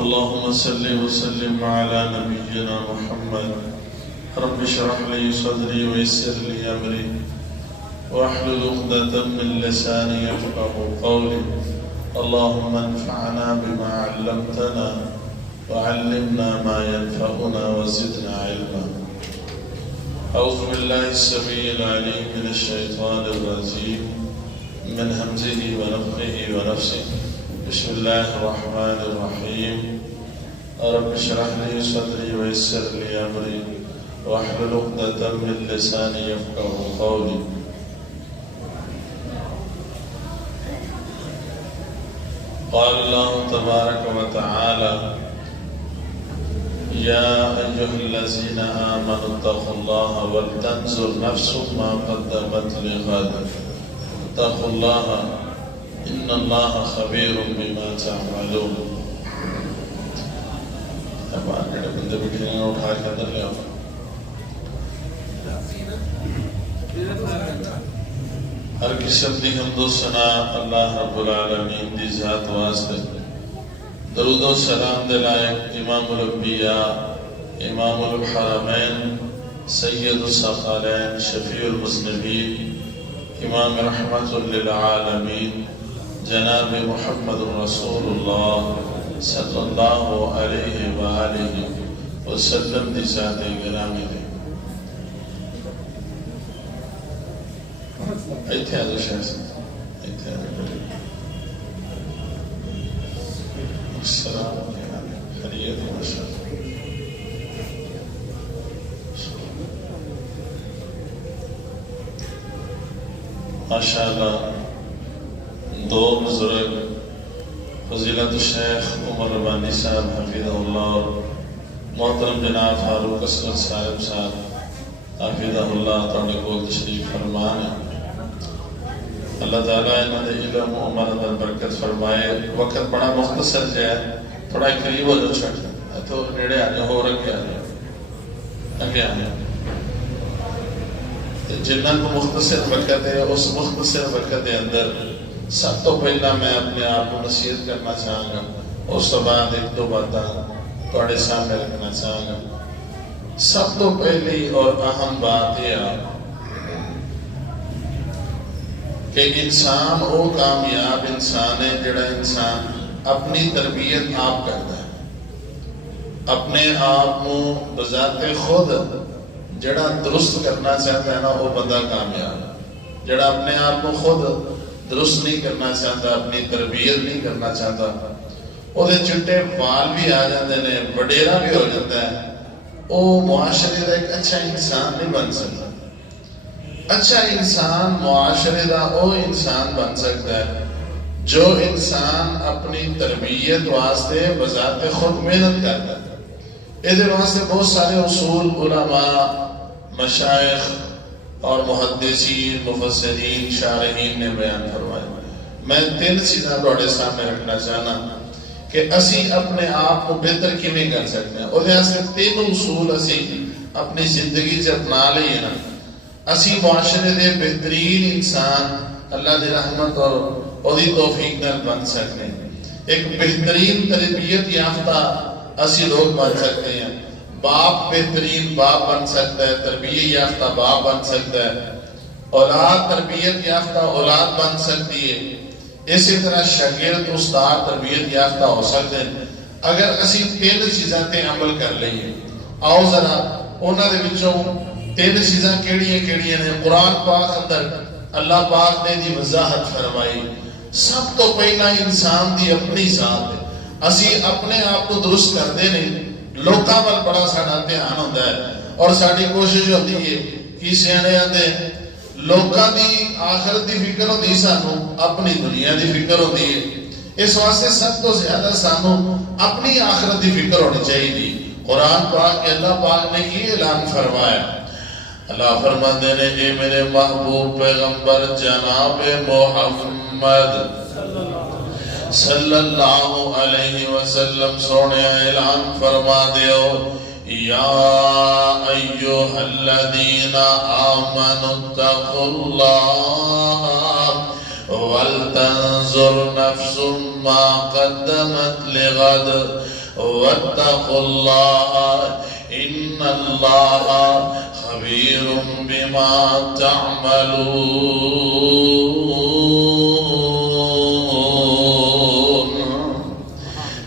اللهم صل وسلم على نبينا محمد. رب اشرح لي صدري ويسر لي أمري واحلل عقدة من لساني يفقهوا قولي. اللهم انفعنا بما علمتنا وعلمنا ما ينفعنا وزدنا علما. أعوذ بالله السميع العليم من الشيطان الرجيم من همزه ونفخه ونفسه. بسم الله الرحمن الرحيم. رب اشرح لي صدري ويسر لي أمري واحلل عقدة من لساني يفقهوا قولي. قال الله تبارك وتعالى: يا أيها الذين آمنوا اتقوا الله ولتنظر نفس ما قدمت لغد اتقوا الله إن الله خبير بما تعملون. اب آگے بندے بیٹھے ہیں اٹھا کے اندر لے آؤ. ہر قسم دی حمد و ثنا اللہ رب العالمین دی ذات واسطے. درود و سلام دے لائق امام الانبیاء امام الحرمین سید الثقلین شفیع المذنبین امام رحمت للعالمین جناب محمد رسول اللہ صلی اللہ علیہ وآلہ وسلم دی ذات گرامی دے. ایتھے آدھو شاہ سے ایتھے آدھو السلام علیکم خیریت مشاہد. ماشاءاللہ دو بزرگ فضیلت الشیخ عمر ربانی صاحب حفظہ اللہ اور محترم جناب فاروق اسغر صاحب حفظہ اللہ تعالیٰ کو تشریف فرمان ہے. اللہ تعالیٰ انہوں نے علم و عمر برکت فرمائے. وقت بڑا مختصر ہے, تھوڑا قریب ہو جو چھٹ تو نیڑے آنے ہو رکھے آنے جنہاں کو مختصر وقت ہے. اس مختصر وقت کے اندر سب تو پہلا میں اپنے آپ کو نصیحت کرنا چاہوں گا, اس تو بعد ایک دو باتاں توڑے سامنے رکھنا چاہوں گا. سب تو پہلی اور اہم بات یہ کہ انسان وہ کامیاب انسان ہے جڑا انسان اپنی تربیت آپ کرتا ہے. اپنے آپ کو بذات خود جڑا درست کرنا چاہتا ہے نا وہ بندہ کامیاب ہے. جڑا اپنے آپ کو خود درست نہیں کرنا چاہتا, اپنی تربیت نہیں کرنا چاہتا, وہ چٹے بال بھی آ جاتے ہیں, وڈیرا بھی ہو جاتا ہے, وہ معاشرے کا ایک اچھا انسان نہیں بن سکتا. اچھا انسان معاشرے کا وہ انسان بن سکتا ہے جو انسان اپنی تربیت واسطے بذات خود محنت کرتا ہے. یہ واسطے بہت سارے اصول علماء مشائخ اور محدثین مفسرین شارحین نے بیان فرمائے. میں تین چیزاں تھوڑے سامنے رکھنا چاہنا کہ اسی اپنے آپ کو بہتر کیویں کر سکتے ہیں. اور واسطے تین اصول اسی اپنی زندگی سے اپنا لئے نا, اسی معاشرے دے بہترین انسان اللہ دی رحمت اور اوہی توفیق نال بن سکتے ہیں. ایک بہترین تربیت یافتہ اسی لوگ بن سکتے ہیں. باپ بہترین باپ بن سکتا ہے, تربیت یافتہ باپ بن سکتا ہے, اولاد تربیت یافتہ اولاد بن سکتی ہے. اسی طرح شاگرد استاد تربیت یافتہ ہو سکتے ہیں اگر اسی تین چیزاں تے عمل کر لئیے. آؤ ذرا انہاں دے وچوں تین چیزاں کیڑیاں نے قرآن پاک اندر اللہ پاک نے دی وضاحت فرمائی. سب تو پہلا انسان دی اپنی ذات ہے. اسی اپنے آپ کو درست کردے نہیں, لوکاں وال بڑا ساڈا دھیان ہوندا ہے اور ساری کوشش ہوتی ہے کہ سیانے آندے لوکاں دی آخرت دی فکر ہوندی, سانو اپنی دنیا دی فکر ہوندی ہے. اس واسطے سب تو زیادہ سانو اپنی آخرت دی فکر ہونی چاہیے. قرآن پاک کے اللہ پاک نے یہ اعلان فرمایا. اللہ فرماتے ہیں اے میرے محبوب پیغمبر جناب محمد صلی اللہ علیہ وسلم سونے اعلان فرما دیو یا ایوہ الذین آمنوا اتقوا اللہ ولتنظر نفس ما قدمت لغد واتقوا اللہ ان اللہ خبیر بما تعملون۔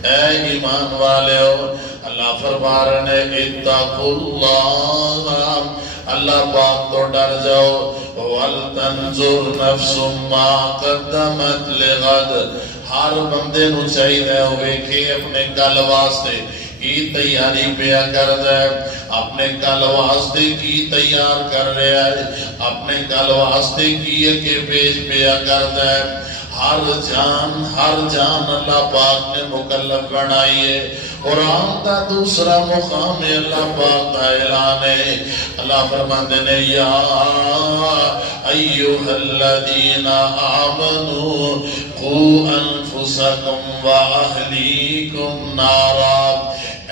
اے ایمان والےو، اللہ فرما رہے ہیں اتقوا اللہ، اللہ پاک تو ڈر جاؤ، وَلْتَنْظُرْ نَفْسٌ مَا قَدَّمَتْ لِغَدٍ، ہر بندے نو چاہیے ہوئے کہ اپنے کل واسطے کی تیاری پیا کر دے، اپنے کل واسطے کی تیار کر رہا ہے، اپنے کل واسطے کی کہ پیش پیا کر دے۔ ہر جان اللہ پاک نے مکلف بنائی ہے۔ قرآن کا دوسرا مقام ہے اللہ پاک کا اعلان ہے۔ اللہ فرماتے ہیں یا ایھا الذین آمنوا قوا انفسکم واہلیکم نارا،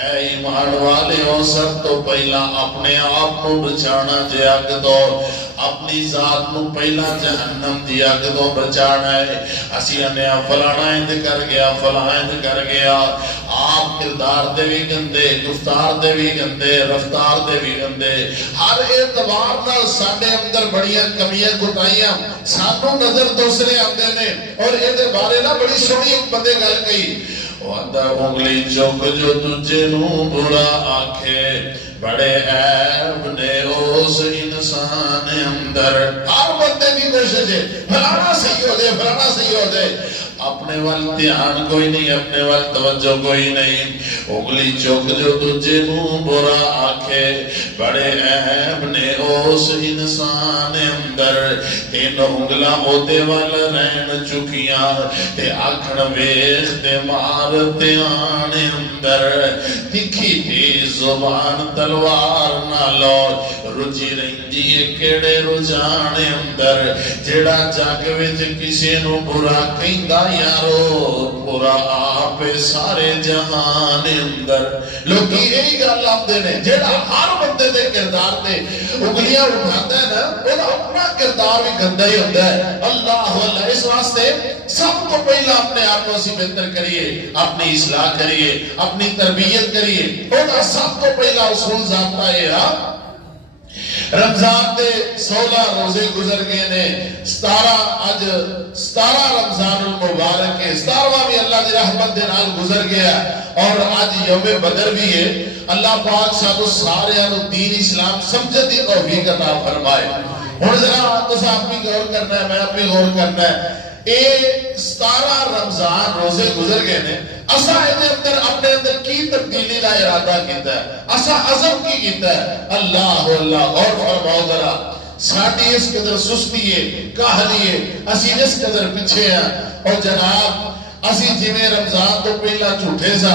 اے ایمان والے ہو، سب تو پہلا اپنے آپ کو بچانا جے اگ تو، اپنی ذات نو پہلا جہنم دی اگ تو بچانا ہے۔ اسی انیا فلانا اند کر گیا، فلانا اند کر گیا، آپ کردار دے بھی گندے، گفتار دے بھی گندے، رفتار دے بھی گندے، ہر اعتبار نال ساڈے اندر بڑیاں کمیاں کوتاہیاں سانو نظر دوسرے آندے نے۔ اور اے دے بارے نا بڑی سونی ایک بندے گل کہی، وَدَا انگلی چوک جو تجھے نو برا آنکھے، بڑے عیب نے اس انسان اندر۔ ہر بندے کی کوشش ہے فلانا صحیح ہو جائے، فلانا صحیح ہو جائے، اپنے وال دھیان کوئی نہیں، اپنے وال توجہ کوئی نہیں۔ انگلی چوک جو تجھے نو برا آنکھے، بڑے عیب نے اس انسان اندر۔ تین انگلاں اوتے وال رہن چکیاں، تے آکھن ویخ تے مار تے آنے اندر۔ تکھی تیز زبان تلوار نالو، رجی رہندی کیڑے رجان اندر۔ جیڑا جگ وچ کسی نو برا کہندا یارو، برا آپ سارے جہان اندر۔ لوگ یہی گل آندے نے، جیڑا ہر بندے دے کردار تے انگلیاں اٹھاتا ہے نا، وہ اپنا کردار بھی گندا ہی ہوتا ہے۔ اللہ اللہ، اس واسطے سب کو پہلا اپنے آپ کو اسی بہتر کریے، اپنی اصلاح کریے، اپنی تربیت کریے۔ اور سب کو پہلا اصول ضابطہ ہے رمضان دے 16 روزے گزر گئے نے، 17 رمضان المبارک ہے، 17واں بھی اللہ دی رحمت دے نال گزر گیا، اور آج یوم بدر بھی ہے۔ اللہ پاک سانو سارے دین اسلام سمجھن دی توفیق عطا فرمائے۔ ہن ذرا تساں آپ بھی غور کرنا ہے، میں آپ بھی غور کرنا ہے۔ اے 17 رمضان روزے گزر گئے نے، اسا اندر اپنے اندر کی تبدیلی کا ارادہ کیتا ہے، اسا عزم کی کیتا ہے؟ اللہ اللہ، غور فرماؤ ذرا، ساڈی اس قدر سستی ہے، کاہلی ہے، اسی اس قدر پیچھے ہیں۔ اور جناب اسی جویں رمضان تو پہلا جھوٹے سا،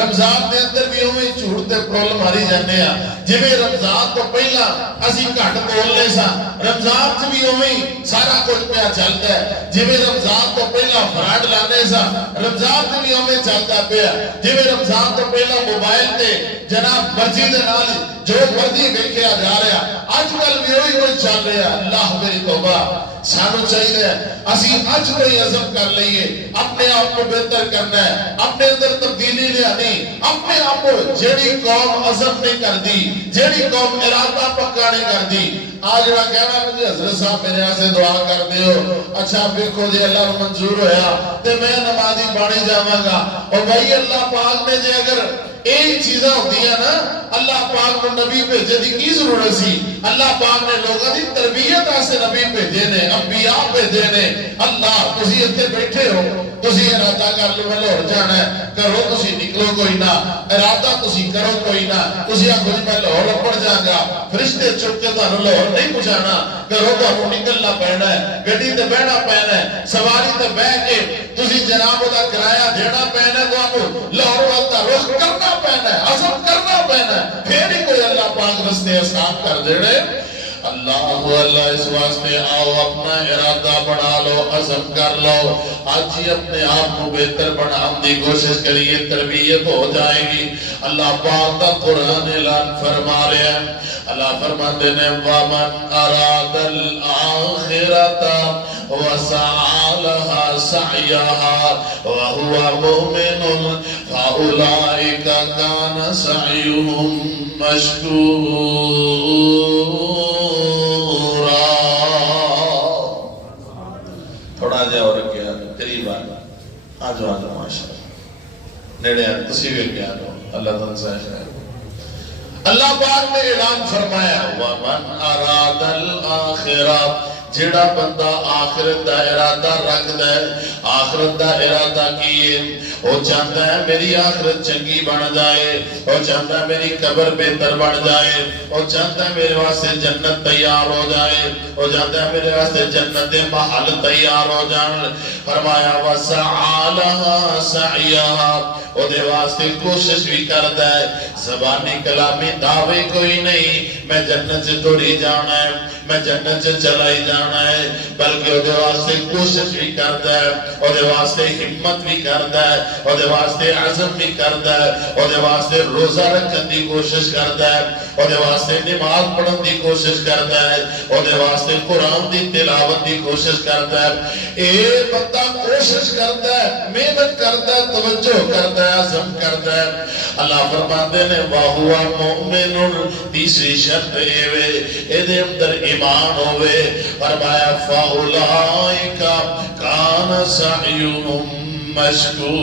رمضان دے اندر بھی اوویں جھوٹ تے پرول ماری جانے ہاں۔ جویں رمضان تو پہلا اسی گھٹ بولنے سا، رمضان چ بھی اوویں سارا کچھ پیا چلتا ہے۔ جویں رمضان تو پہلا فراڈ لانے سا، رمضان چ بھی اوویں چلتا پیا۔ جویں رمضان تو پہلا موبائل تے جناب مرضی دے نال جو مرضی ویکھیا جا رہا، اج کل بھی وہی کچھ چل رہا۔ اللہ میری توبہ، سانو چاہیے اسی اج کوئی عزم کر لئیے، اپنے آپ کو بہتر کرنا ہے، اپنے اندر تبدیلی لانی۔ اپنے آپ کو جیڑی قوم عزم نہیں کر دی، جیڑی قوم ارادہ پکا نہیں کر دی، آج جڑا کہنا مجھے حضرت صاحب میرے یہاں سے دعا کر دیو، اچھا دیکھو جی اللہ منظور ہویا تے میں نمازی بانی جاواں گا۔ اور بھائی اللہ پاک نے جے اگر یہی چیزاں ہوتی ہیں نا، اللہ پاک کو نبی بھیجے دی کی ضرورت سی؟ اللہ پاک نے لوگوں دی تربیت واسطے نبی بھیجے نے، انبیاء بھیجے نے۔ اللہ تسی اتنے بیٹھے ہو، تسی ارادہ کر لو میں لاہور جانا ہے، کرو تسی نکلو کوئی نہ، ارادہ تسی کرو کوئی نہ، تسی آکھو جی میں لاہور اپڑ جاؤں گا، فرشتے چک کے تانوں لاہور نہیں پہنچانا، کرو تانوں نکلنا پینا ہے، گڈی تے بہنا پینا ہے، سواری تے بیٹھ کے تسی جناب دا کرایہ دینا پینا ہے، تانوں لاہور والتا رخ کرنا پینا ہے، عزم کرنا پینا ہے، پھر ہی کوئی اللہ پاک رستے آسان کر دے رہے۔ اللہ اللہ، اس واسطے آؤ اپنا ارادہ بنا لو، عزم کر لو، آج ہی اپنے آپ کو بہتر بنانے کی کوشش کریے، تربیت ہو جائے گی۔ اللہ پاک کا قرآن اعلان فرما رہے ہیں، اللہ فرماتے ہیں وَمَنْ أَرَادَ الْآخِرَةَ وَسَعَى لَهَا سَعْيَهَا وَهُوَ مُؤْمِنٌ فَأُولَئِكَ كَانَ سَعْيُهُمْ مَشْكُورًا. تھوڑا جا اور کیا قریب آجو ماشاء نیڑے تسی بھی کیا لو اللہ تنسا ہے. اللہ پاک نے اعلان فرمایا وَمَنْ أَرَادَ الْآخِرَةَ جڑا بندہ آخرت دا ارادہ رکھ دے آخرت دا ارادہ کیے وہ چاہتا ہے میری آخرت چنگی بن جائے وہ چاہتا ہے میری قبر بہتر بن جائے وہ چاہتا ہے میرے واسطے جنت تیار ہو جائے وہ چاہتا ہے میرے واسطے جنت محل تیار ہو جائے. فرمایا وَسَعَى لَهَا سَعْيَهَا وہ دے واسطے کوشش بھی کرتا ہے زبانی کلامی دعوے کوئی نہیں میں جنت سے توڑی جانا ہے میں جنت سے چلائی جانا ہے بلکہ وہ دے واسطے کوشش بھی کرتا ہے وہ دے واسطے ہمت بھی کرتا ہے وہ دے واسطے عزم بھی کرتا ہے وہ دے واسطے روزہ رکھن دی کوشش کرتا ہے وہ دے واسطے نماز پڑھن دی کوشش کرتا ہے وہ دے واسطے قرآن دی تلاوت دی کوشش کرتا ہے. اے بندہ کوشش کرتا ہے محنت کرتا ہے توجہ کرتا ہے عزم کرتا ہے. اللہ فرماتے نے وَهُوَ مُؤْمِنٌ تیسری شرط اے دے اندر ایمان ہوئے. فرمایا فَأُولَئِكَ كَانَ سَعْيُهُمْ مَشْكُورًا.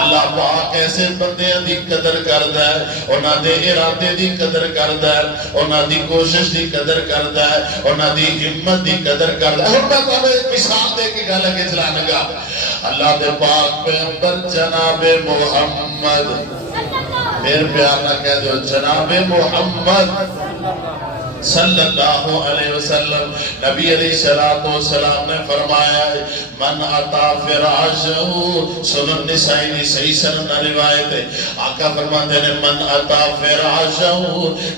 اللہ پاک ایسے بندیاں دی قدر کردا ہے انہاں دے ارادے دی قدر کردا ہے انہاں دی کوشش دی قدر کردا ہے انہاں دی ہمت دی قدر کردا ہے. ہن میں تانوں ایک مثال دے کے گل اگے چلانا گا. اللہ دے پاک پیغمبر جناب محمد پھر پیار نہ کہہ دو جناب محمد صلی اللہ علیہ وسلم نبی علیہ السلام نے فرمایا من عطا فراشہ سنن نسائی دی صحیح سنن روایت ہے آقا فرماتے ہیں من عطا فراشہ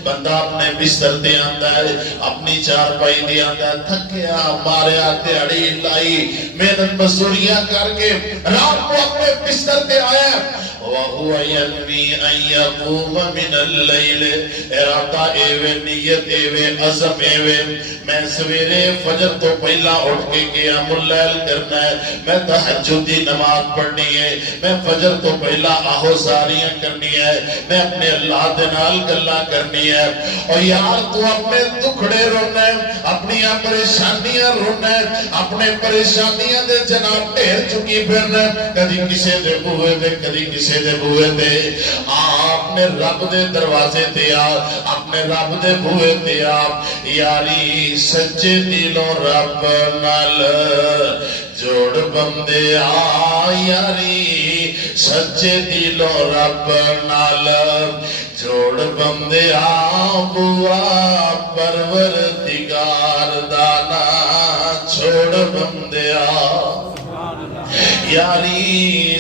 بندہ اپنے بستر دے آندا ہے اپنی چارپائی دے آندا ہے تھکیا ماریا دیہڑی لائی محنت مزدوریاں کر کے رات کو اپنے بستر دے آیا وَهُوَ يَنْوِي أَنْ يَقُومَ مِنَ اللَّيْلِ ارادہ ایوے نیت ایوے عزم ایوے میں سویرے فجر تو پہلا اٹھ کے قیام اللیل کرنا ہے میں تہجد دی نماز پڑھنی ہے میں فجر تو پہلا آہوزاریاں کرنی ہے میں اپنے اللہ دے نال گلاں کرنی ہے. اور یار تو اپنے دکھڑے رونا ہے اپنی پریشانیاں رونا ہے اپنے پریشانیاں دے جناب ڈھیر چکی پھرنا ہے کدی کسے دے بوئے دے کدی کسے دے بوئے دے آپ نے رب دے دروازے تے اپنے رب دے بوئے تے یاری سچے دلوں رب نال جوڑ بندے یاری سچے دلوں رب نال جوڑ بندے بوا پروردگار دانا چھوڑ بندے یاری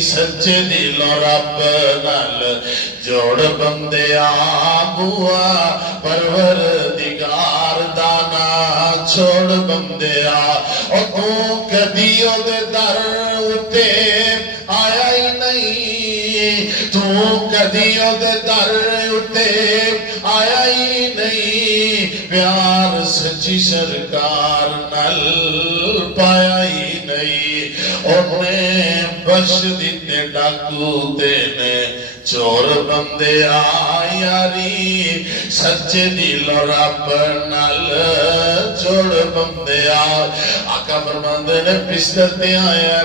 سچے دلوں رب نال جوڑ بندے بوا پروردگار دانا چھوڑ بندے اور تو کدیوں دے در اتے آیا ہی نہیں تو کدیوں دے در اتے آیا ہی نہیں پیار سچی سرکار نل پایا ہی نہیں انہیں بخش دیتے ڈاکو دینے چور بندے یاری سچے دل رب نال چور بندے آقا فرماندے نے بستر تے آیا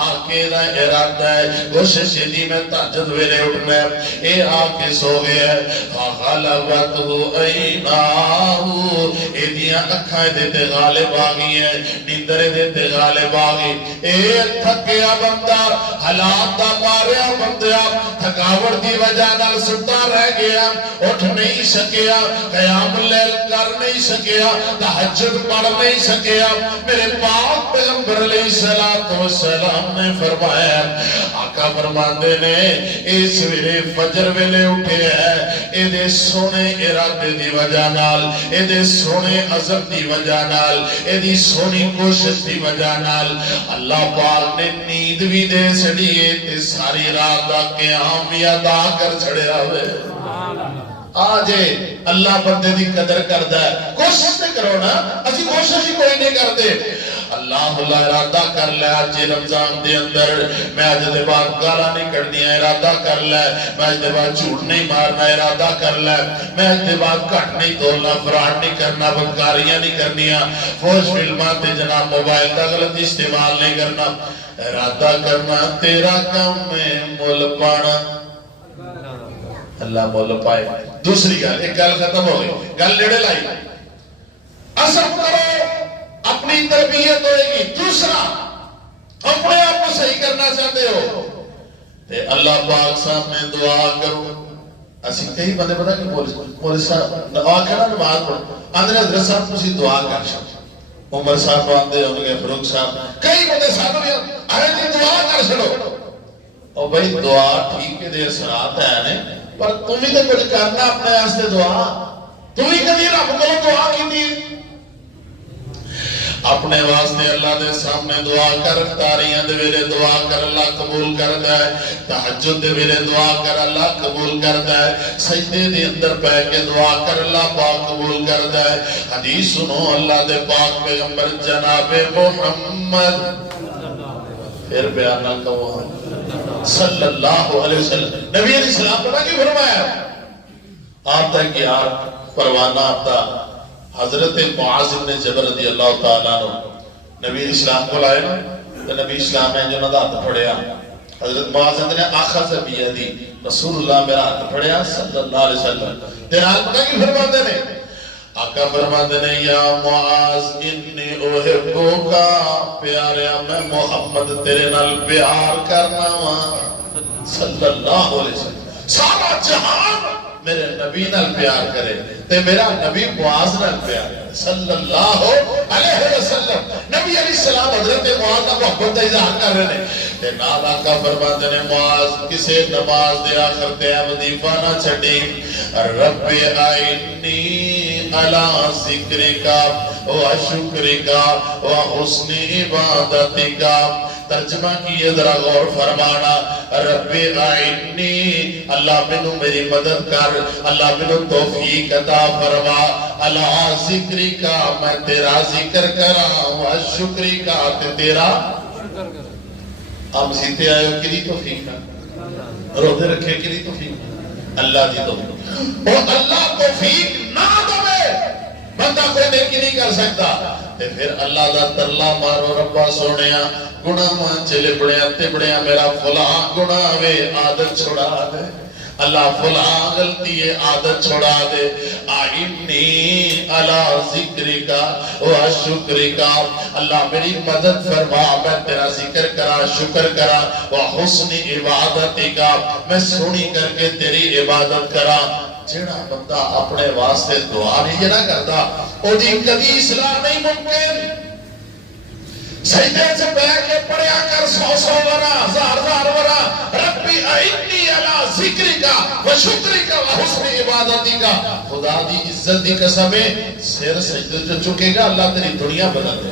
آکے دا ارادہ ہے کوشش دی میں تہجد ویلے اٹھنا ہے اے آکے سو گیا ہے فغلبتہ عیناہو اے دیاں اکھائیں دیتے غالب آگئی ہیں نیندرے دیتے غالب آگئی اے تھکیا بندہ حالات دا ماریا بندہ تھکاوٹ دی وجہ نال ستا رہ گیا اٹھ نہیں سکیا قیام اللیل کر نہیں سکیا تہجد پڑھ نہیں سکیا میرے پاک پیغمبر علیہ السلام نے فرمایا آقا فرماندے نے اس ویلے فجر ویلے اٹھے ہے اے دے سونے ارادے دی وجہ نال اے دے سونے عزم دی وجہ نال اے دی سونی کوشش دی وجہ نال اللہ پاک نے نیند بھی دے سڑیے تے ساری رات دا قیام بھی ادا کر چھڑے ہوئے آجے اللہ بندے دی قدر کردا ہے کوشش تے کرو نا اسی کوشش ہی کوئی نہیں کرتے اللہ اللہ اللہ ارادہ کر لے اج رمضان دے اندر میں اج دے بعد گالاں نہیں کڈنیاں ارادہ کر لے میں اج دے بعد جھوٹ نہیں مارنا ارادہ کر لے میں اج دے بعد گھٹ نہیں تولنا فراڈ نہیں کرنا بدکاریاں نہیں کرنیاں فوش فلماں تے جناب موبائل دا غلط استعمال نہیں کرنا ارادہ کرنا تیرا کام ہے مول پانا اللہ مول پائے دوسری گل ایک گل ختم ہو گئی گل نیڑے لائی عزم کرو اپنی تربیت ہوئے گی دوسرا اپنے آپ کو صحیح کرنا چاہتے ہو تے اللہ پاک سامنے دعا کرو اسی کئی بندے پتہ کہ پولیس صاحب آخر نماز پڑھو آندھے حضرت صاحب تسی دعا کر سکتے عمر صاحب آندھے ہوں گے فروخ صاحب کئی بندے صاحب بھی ارے جی دعا کر سکو اور بھائی دعا ٹھیک ہے دیر سرات ہے نے پر تمہیں تو کچھ کرنا اپنے آستے دعا تمہیں کبھی رب کو دعا کی دی اپنے واسطے اللہ دے سامنے دعا کر افطاریاں دے ویلے دعا کر اللہ قبول کردا ہے تہجد دے ویلے دعا کر اللہ قبول کردا ہے سجدے دے اندر پے کے دعا کر اللہ پاک قبول کردا ہے حدیث سنو اللہ دے پاک پیغمبر جناب محمد پھر بیان نہ کہو صلی اللہ علیہ وسلم نبی علیہ السلام پتہ کی فرمایا آپ تک یار پروانہ آتا حضرت معاذ بن جبل رضی اللہ تعالیٰ عنہ نبی اسلام کو لائے تو نبی اسلام نے جو نہ ہاتھ پھڑیا حضرت معاذ نے اخذ بیدی رسول اللہ میرا ہاتھ پھڑیا صلی اللہ علیہ وسلم تیرا پتہ کی فرماتے نے آقا فرماتے نے یا معاذ انی احبو کا پیاریا میں محمد تیرے نال پیار کرنا ہوں صلی اللہ علیہ وسلم سارا جہان میرے نبی نال پیار کرے تے میرا نبی معاذ نال پیار کرے صلی اللہ علیہ وسلم نبی علیہ السلام حضرت معاذ کا محبت اظہار کر رہے ہیں تے نال آقا فرماتے نے معاذ کسے نماز دے آخر تے وظیفہ نہ چھڈی رب اعنی علی ذکرک و شکرک و حسن عبادتک ترجمہ کیے ذرا غور فرمانا رب اعنی اللہ منو میری مدد کر اللہ منو توفیق عطا فرما اللہ ذکری کا میں تیرا ذکر کرا و شکری کا تیرا آپ سیتے آئے ہو کلی توفیق کا روزے رکھے کلی توفیق اللہ دی توفیق اور اللہ توفیق نہ دوے بندہ کوئی نیکی نہیں کر سکتا تے پھر اللہ دا ترلا مارو ربا سونیا گناہ مان چلے بڑیا میرا فلاں گناہ وے عادت چھوڑا دے اللہ فلاں غلطی ہے عادت چھوڑا دے آئینی علی ذکرکا و شکرکا اللہ میری مدد فرما میں تیرا ذکر کرا شکر کرا و حسن عبادتی کا میں سونی کر کے تیری عبادت کرا جیڑا بندہ اپنے واسطے دعا نہیں جنا کرتا او دی کبھی اصلاح نہیں ممکن سجدے سے بیٹھ کے پڑھیا کر 100 ورا 1000 ورا ربی اعنی علی ذکرک و شکرک و حسن عبادتک خدا دی عزت دی قسم ہے سر سجدے سے چکے گا اللہ تیری دنیا بدل دے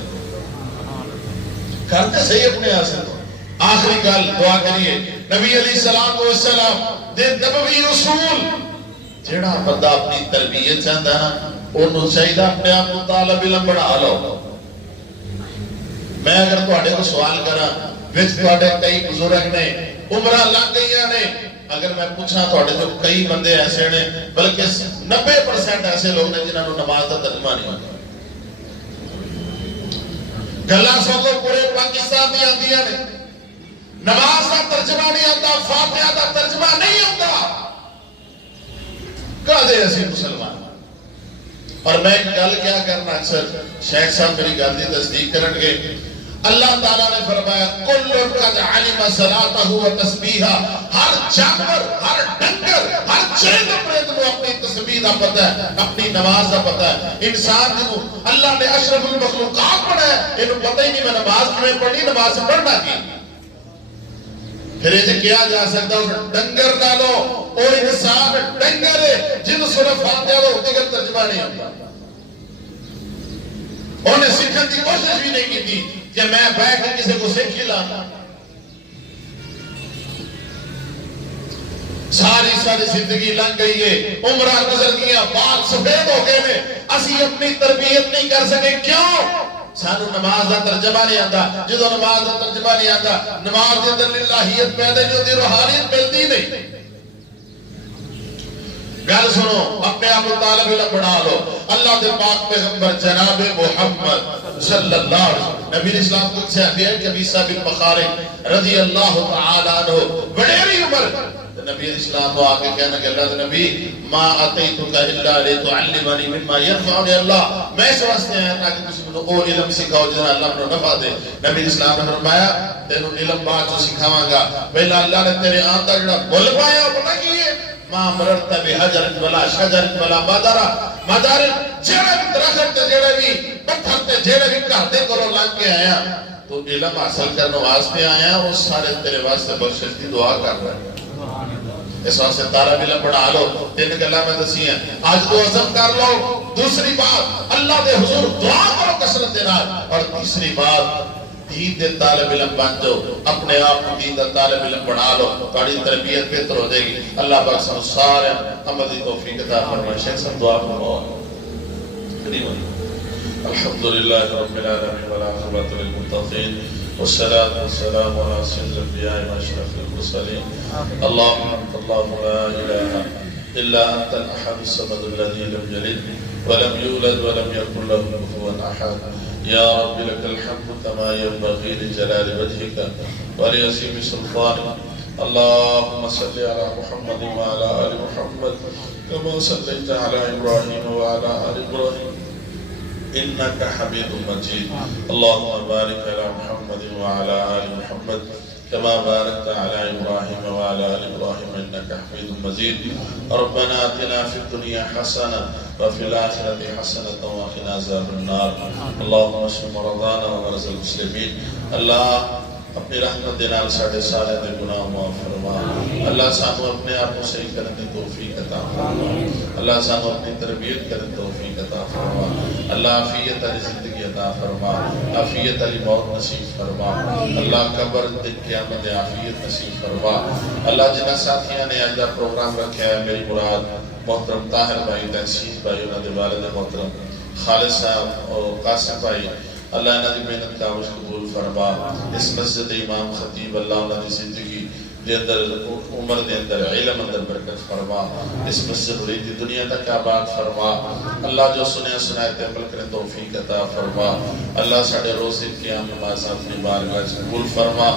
کرتے صحیح اپنے آسن آخری گل دعا کریے نبی علیہ السلام دے نبوی رسول جیڑا بندہ اپنی تربیت چاہتا ہے نا انہوں چاہیے اپنے آپ کو طالب علم بڑھا لو میں اگر تواڈے کو سوال کرا وچ تواڈے کئی بزرگ نے عمرہ لگ گئیاں نے اگر میں پوچھاں تواڈے تو کئی بندے ایسے نے بلکہ 90% ایسے لوگ نے جنہاں نوں نماز دا ترجمہ نہیں آتا گلاں سن لو پورے پاکستان دی آندیاں نے نماز دا ترجمہ نہیں آتا فاتحہ دا ترجمہ نہیں آتا کہا دے ایسی مسلمان اور میں ایک گل کیا کرنا اکثر شیخ صاحب میری گل دی تصدیق کرن گے اللہ تعالیٰ نے فرمایا کل قد علم صلاتہ و تسبیحہ ہر جانور ہر ڈنگر ہر چرند پرند کو اپنی تسبیح دا پتہ ہے اپنی نماز دا پتہ ہے انسان جنہوں اللہ نے اشرف المخلوقات پڑھا ہے انہوں پتہ ہی نہیں میں نماز میں پڑھنی نماز پڑھنا کی پھر یہ کیا جا سکتا ہے ڈنگر ڈالو اور انسان ڈنگر ہے جن سورہ فاتحہ وہ دیگر ترجمہ نہیں ہوتا انہیں سکھن کی کوشش بھی نہیں کی تھی کہ میں بیٹھ کر کسی کو سکھ لانا ساری زندگی لنگ گئی ہے عمرہ گزر گیا بال سفید ہو گئے میں اسی اپنی تربیت نہیں کر سکے کیوں سانو نماز دا ترجمہ نہیں آتا، جدو نماز دا ترجمہ نہیں آتا نماز دے اندر للہیت پیدا نہیں ہوتی، روحانیت ملتی نہیں۔ گل سنو، اپنے آپ طالب علم بنا لو، اللہ دے پاک پیغمبر جناب محمد صلی اللہ علیہ وسلم نبی اسلام کو صحابی ہے کبیسہ بن بخاری رضی اللہ تعالی عنہ بڑیری عمر نبی اسلام کو آگے کہنا کہ اللہ دے نبی ما اتیتک الا لتعلمنی مما ينفعني اللہ، میں اس واسطے آیا تاکہ تسی مجھے وہ علم سکھاؤ جنہاں اللہ نے نفع دے۔ نبی اسلام نے فرمایا تینوں علم بعد جو سکھاواں گا، پہلا اللہ نے تیرے آنتا جڑا بول پایا پتہ کی ہے ما مررت بحجر ولا شجر ولا مدار جڑا بھی درخت تے جڑا بھی پتھر تے جڑا بھی گھر دے کولوں لنگ کے آیا تو علم حاصل کرنے واسطے آیا، وہ سارے تیرے واسطے بخشش دی دعا کر رہے ہیں۔ اس واسطے طالب علم بڑھا لو، تین گلاں میں دسی ہیں، آج تو عزم کر لو۔ دوسری بات اللہ دے حضور دعا کرو کثرت دے نال، اور تیسری بات دین دے طالب علم بن جاؤ، اپنے آپ کو دین دا طالب علم بنا لو، بڑی تربیت بہتر ہو جائے گی۔ اللہ پاک سب سارے عمل دی توفیق عطا فرمائے۔ شیخ صاحب دعا فرماؤ۔ الحمدللہ رب العالمین والعاقبۃ للمتقین والصلاة والسلام على سيد الأنبياء وأشرف المرسلين اللهم أنت الله لا إله إلا أنت الأحد الصمد الذي لم يلد ولم يولد ولم يكن له كفوا أحد يا رب لك الحمد كما ينبغي لجلال وجهك ولعظيم سلطانك اللهم صل على محمد وعلى آل محمد كما صليت على إبراهيم وعلى آل إبراهيم إنك حميد مجيد اللهم بارك على محمد وعلى آل محمد كما باركت على إبراهيم وعلى آل إبراهيم إنك حميد مجيد ربنا آتنا في الدنيا حسنة وفي الآخرة حسنة وقنا عذاب النار اللهم اشف مرضانا ومرضى المسلمين اللہ اپنی رحمت دے نال ساڈے سارے دے گناہ معاف فرما، اللہ سانو اپنے آپ کو صحیح کرنے دی توفیق عطا فرما، اللہ سانو اپنی تربیت کرنے دی توفیق عطا فرما، اللہ عافیت علی زندگی عطا فرما، عافیت علی موت نصیب فرما، اللہ قبر دن قیامت عافیت نصیب فرما۔ اللہ جنہ ساتھیاں نے آج دا پروگرام رکھا ہے، میری مراد محترم طاہر بھائی، تحسین بھائی، انہاں دے والد محترم خالد صاحب اور قاسم بھائی، اللہ انہاں دی محنت کا عوض قبول فرما۔ اس مسجد امام خطیب اللہ انہاں دی زندگی دے اندر عمر دے اندر علم اندر برکت فرما، اس مسجد بڑی دی دنیا تک آباد فرما۔ اللہ جو سنے سنائے تے عمل کرے توفیق عطا فرما۔ اللہ ساڑے روزے قیام نماز اپنی بارگاہ قبول فرما۔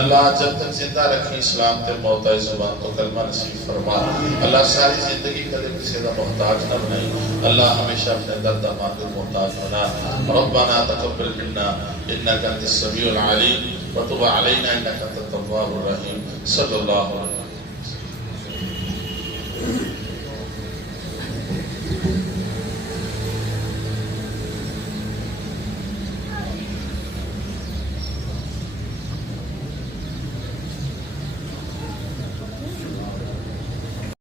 اللہ جب تک زندہ رکھی اسلام تے موت آئے زبان تو کلمہ نصیب فرما۔ اللہ ساری زندگی کدے کسی دا محتاج نہ بنائی، اللہ ہمیشہ اپنے درد مانگ محتاج بنا۔ ربنا تقبل منا انك انت السميع العليم وتب علينا انك انت التواب الرحيم صلی اللہ علیہ وسلم۔